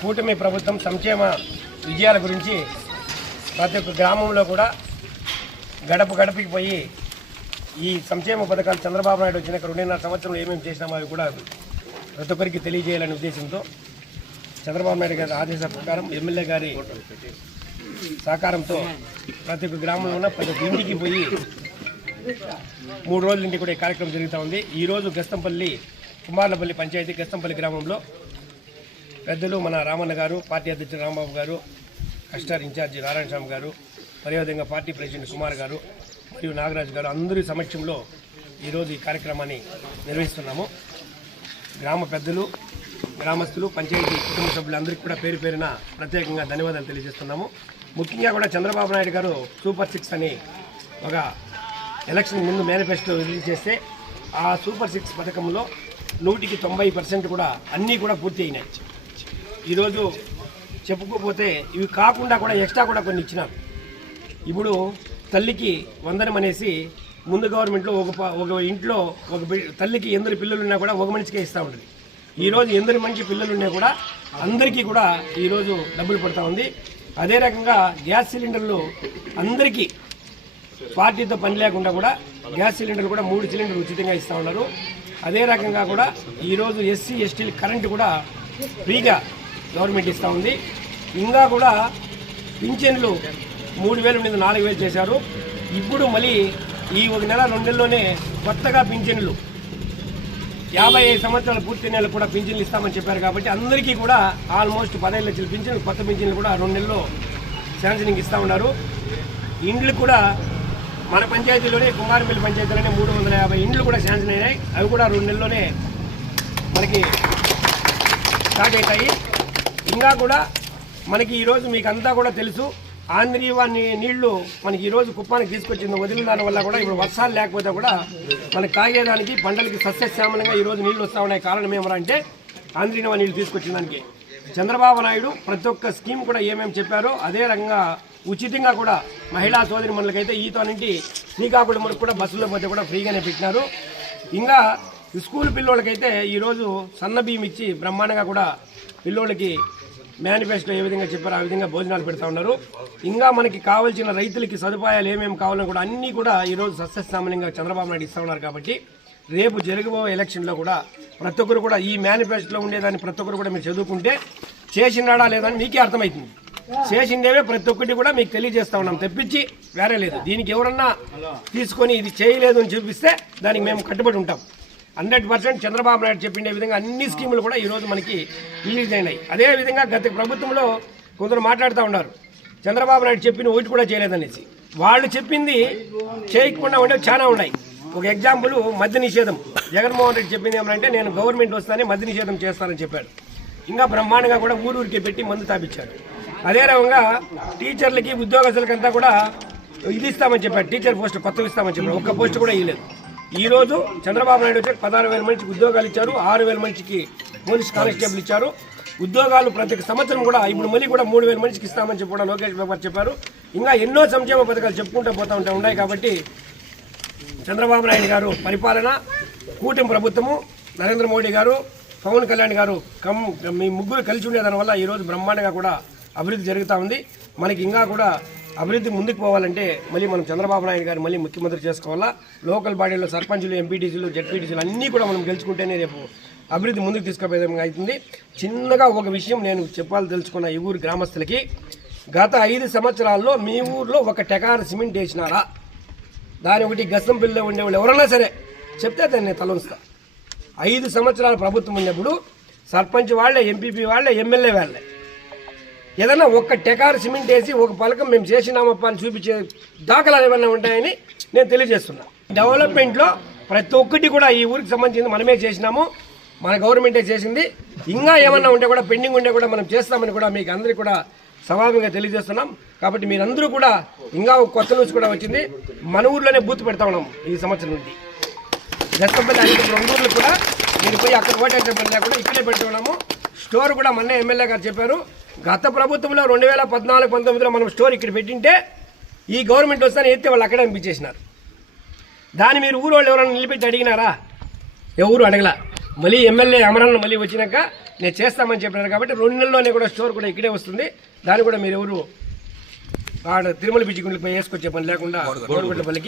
కూటమి ప్రభుత్వం సంక్షేమ విజయాల గురించి ప్రతి ఒక్క గ్రామంలో కూడా గడప గడపకి పోయి ఈ సంక్షేమ పథకాలు చంద్రబాబు నాయుడు వచ్చినాక 2.5 సంవత్సరంలో ఏమేమి చేసినామో అవి కూడా ప్రతి ఒక్కరికి తెలియజేయాలనే ఉద్దేశంతో చంద్రబాబు నాయుడు గారి ఆదేశాల ప్రకారం ఎమ్మెల్యే గారి సహకారంతో ప్రతి ఒక్క గ్రామంలో ఉన్న ప్రతి ఒక్క ఇంటికి పోయి 3 రోజుల ఇంటికి కూడా ఈ కార్యక్రమం జరుగుతూ ఉంది. ఈరోజు గస్తంపల్లి కుమార్లపల్లి పంచాయతీ గస్తంపల్లి గ్రామంలో పెద్దలు మన రామన్న గారు, పార్టీ అధ్యక్షుడు రాంబాబు గారు, కస్టర్ ఇన్ఛార్జి నారాయణ స్వామి గారు, అదేవిధంగా పార్టీ ప్రెసిడెంట్ కుమార్ గారు మరియు నాగరాజు గారు అందరి సమక్షంలో ఈరోజు ఈ కార్యక్రమాన్ని నిర్వహిస్తున్నాము. గ్రామ పెద్దలు, గ్రామస్తులు, పంచాయతీ కుటుంబ సభ్యులందరికీ కూడా పేరు పేరున ప్రత్యేకంగా ధన్యవాదాలు తెలియజేస్తున్నాము. ముఖ్యంగా కూడా చంద్రబాబు నాయుడు గారు సూపర్ 6 అని ఒక ఎలక్షన్ ముందు మేనిఫెస్టో రిలీజ్ చేస్తే ఆ సూపర్ 6 పథకంలో 100% కూడా అన్నీ కూడా పూర్తి అయినాయి. ఈరోజు చెప్పుకోకపోతే ఇవి కాకుండా కూడా ఎక్స్ట్రా కూడా కొన్ని ఇచ్చినారు. ఇప్పుడు తల్లికి వందనం అనేసి ముందు గవర్నమెంట్లో ఒక ఇంట్లో ఒక తల్లికి ఎందరు పిల్లలున్నా కూడా ఒక మనిషికే ఇస్తూ ఉంటుంది. ఈరోజు ఎందరు మంచి పిల్లలున్నా కూడా అందరికీ కూడా ఈరోజు డబ్బులు పడుతూ ఉంది. అదే రకంగా గ్యాస్ సిలిండర్లు అందరికీ పార్టీతో పని లేకుండా కూడా గ్యాస్ సిలిండర్లు కూడా 3 సిలిండర్లు ఉచితంగా ఇస్తూ ఉన్నారు. అదే రకంగా కూడా ఈరోజు ఎస్సీ ఎస్టీల కరెంటు కూడా ఫ్రీగా గవర్నమెంట్ ఇస్తూ ఉంది. ఇంకా కూడా పింఛన్లు 3,000 నుండి 4,000 చేశారు. ఇప్పుడు మళ్ళీ ఈ 1 నెల 2 నెలల్లోనే కొత్తగా పింఛన్లు 55 సంవత్సరాల పూర్తి నెలలు కూడా పింఛన్లు ఇస్తామని చెప్పారు. కాబట్టి అందరికీ కూడా ఆల్మోస్ట్ 15 లక్షల పింఛన్లు, కొత్త పింఛన్లు కూడా 2 నెలల్లో శాంక్షనింగ్ ఇస్తూ ఉన్నారు. ఇండ్లు కూడా మన పంచాయతీలోనే కుమారపల్లి పంచాయతీలోనే 350 ఇండ్లు కూడా శాంక్షన్ అయినాయి. అవి కూడా 2 నెలల్లోనే మనకి స్టార్ట్ అవుతాయి. ఇంకా కూడా మనకి ఈరోజు మీకు అంతా కూడా తెలుసు, ఆంధ్రీవాణి నీళ్లు మనకి ఈరోజు కుప్పానికి తీసుకొచ్చింది. వదిలిన దాని వల్ల కూడా ఇప్పుడు వర్షాలు లేకపోతే కూడా మనకి తాగేదానికి పంటలకి సస్యశ్యామలంగా ఈరోజు నీళ్లు వస్తూ ఉన్నాయి. కారణం ఏమరా ఆంధ్రీవా నీళ్లు తీసుకొచ్చిన దానికి చంద్రబాబు నాయుడు ప్రతి ఒక్క స్కీమ్ కూడా ఏమేమి చెప్పారో అదే రకంగా ఉచితంగా కూడా మహిళా సోదరి మనులకైతే ఈతో నుండి శ్రీకాకుళం వరకు కూడా బస్సులో పోతే కూడా ఫ్రీగానే పెట్టినారు. ఇంకా స్కూల్ పిల్లోళ్ళకైతే ఈరోజు సన్న బియ్యం ఇచ్చి బ్రహ్మాండంగా కూడా పిల్లోళ్ళకి మేనిఫెస్టో ఏ విధంగా చెప్పారో ఆ విధంగా భోజనాలు పెడతా ఉన్నారు. ఇంకా మనకి కావాల్సిన రైతులకి సదుపాయాలు ఏమేమి కావాలని కూడా అన్నీ కూడా ఈరోజు సస్యశ్యామలంగా చంద్రబాబు నాయుడు ఇస్తూ ఉన్నారు. కాబట్టి రేపు జరగబోయే ఎలక్షన్లో కూడా ప్రతి ఒక్కరు కూడా ఈ మేనిఫెస్టోలో ఉండేదాన్ని ప్రతి ఒక్కరు కూడా మీరు చదువుకుంటే చేసినాడా లేదని మీకే అర్థమవుతుంది. చేసిందేవే ప్రతి ఒక్కటి కూడా మీకు తెలియజేస్తా ఉన్నాం, తెప్పించి వేరే లేదు. దీనికి ఎవరన్నా తీసుకొని ఇది చేయలేదు అని చూపిస్తే దానికి మేము కట్టుబడి ఉంటాం. 100% చంద్రబాబు నాయుడు చెప్పిన విధంగా అన్ని స్కీములు కూడా ఈరోజు మనకి రిలీజ్ అయినాయి. అదేవిధంగా గత ప్రభుత్వంలో కొందరు మాట్లాడుతూ ఉన్నారు చంద్రబాబు నాయుడు చెప్పిన ఒకటి కూడా చేయలేదనేసి. వాళ్ళు చెప్పింది చేయకుండా ఉండే చాలా ఉన్నాయి. ఒక ఎగ్జాంపుల్ మద్య నిషేధం. జగన్మోహన్ రెడ్డి చెప్పింది ఏమంటే నేను గవర్నమెంట్ వస్తానే మద్య నిషేధం చేస్తానని చెప్పాడు. ఇంకా బ్రహ్మాండంగా కూడా ఊరికి పెట్టి మందు తాపించాడు. అదే రకంగా టీచర్లకి ఉద్యోగస్తులకంతా కూడా ఇది ఇస్తామని చెప్పాడు, టీచర్ పోస్ట్ కొత్తవి ఇస్తామని చెప్పాడు. ఒక్క పోస్ట్ కూడా ఇవ్వలేదు. ఈరోజు చంద్రబాబు నాయుడు వచ్చి 16,000 మందికి ఉద్యోగాలు ఇచ్చారు, 6,000 మందికి పోలీస్ కానిస్టేబుల్ ఇచ్చారు. ఉద్యోగాలు ప్రతి సంవత్సరం కూడా ఇప్పుడు మళ్ళీ కూడా 3,000 మందికి ఇస్తామని చెప్పి కూడా లోకేష్ బాబు చెప్పారు. ఇంకా ఎన్నో సంక్షేమ పథకాలు చెప్పుకుంటూ పోతూ ఉన్నాయి. కాబట్టి చంద్రబాబు నాయుడు గారు పరిపాలన, కూటమి ప్రభుత్వము, నరేంద్ర మోడీ గారు, పవన్ కళ్యాణ్ గారు మీ ముగ్గురు కలిసి ఉండేదాని వల్ల ఈరోజు బ్రహ్మాండంగా కూడా అభివృద్ధి జరుగుతూ ఉంది. మనకి ఇంకా కూడా అభివృద్ధి ముందుకు పోవాలంటే మళ్ళీ మనం చంద్రబాబు నాయుడు గారు మళ్ళీ ముఖ్యమంత్రి చేసుకోవాలా. లోకల్ బాడీలో సర్పంచులు, ఎంపీటీసీలు, జెడ్పీటీసీలు అన్నీ కూడా మనం గెలుచుకుంటేనే రేపు అభివృద్ధి ముందుకు తీసుకుపోయే విధంగా అవుతుంది. చిన్నగా ఒక విషయం నేను చెప్పాలి తెలుసుకున్న ఈ ఊరు గ్రామస్తులకి, గత 5 సంవత్సరాల్లో మీ ఊర్లో ఒక టెకార్ సిమెంట్ వేసినారా? దాని ఒకటి గస్తంపల్లిలో ఉండేవాళ్ళు ఎవరన్నా సరే చెప్తే దాన్ని నేను తలొస్తా. 5 సంవత్సరాల ప్రభుత్వం ఉన్నప్పుడు సర్పంచ్ వాళ్ళే, ఎంపీపీ వాళ్ళే, ఎమ్మెల్యే వాళ్ళే ఏదన్నా ఒక్క టెకార్ సిమెంట్ వేసి ఒక పలకం మేము చేసినామప్ప అని చూపించే దాఖలాలు ఏమన్నా ఉంటాయని నేను తెలియజేస్తున్నా. డెవలప్మెంట్లో ప్రతి ఒక్కటి కూడా ఈ ఊరికి సంబంధించింది మనమే చేసినాము, మన గవర్నమెంటే చేసింది. ఇంకా ఏమన్నా ఉంటే కూడా పెండింగ్ ఉంటే కూడా మనం చేస్తామని కూడా మీకు అందరికీ కూడా సవాలుగా తెలియజేస్తున్నాం. కాబట్టి మీరందరూ కూడా ఇంకా కొత్త న్యూస్ కూడా వచ్చింది. మన ఊర్లోనే బూత్ పెడతా ఉన్నాం ఈ సంవత్సరం నుండి. గస్తంపల్లి అనేక 2 ఊర్లు కూడా మీరు పోయి అక్కడ ఓటేసే పని లేకుండా ఇక్కడే పెట్టుకున్నాము. స్టోర్ కూడా మొన్న ఎమ్మెల్యే గారు చెప్పారు, గత ప్రభుత్వంలో 2014-19లో మనం స్టోర్ ఇక్కడ పెట్టింటే ఈ గవర్నమెంట్ వస్తానే ఎత్తే వాళ్ళు అక్కడే అనిపించేసినారు. దాన్ని మీరు ఊరు వాళ్ళు ఎవరైనా నిలబెట్టి అడిగినారా? ఎవరు అడగల. మళ్ళీ ఎమ్మెల్యే అమరన్న మళ్ళీ వచ్చినాక నేను చేస్తామని చెప్పినారు కాబట్టి 2 నెలల్లోనే కూడా స్టోర్ కూడా ఇక్కడే వస్తుంది. దాన్ని కూడా మీరు ఎవరు తిరుమల బీచ్ గుండెకి వేసుకొచ్చే పని లేకుండా గోరుగుంటపల్లికి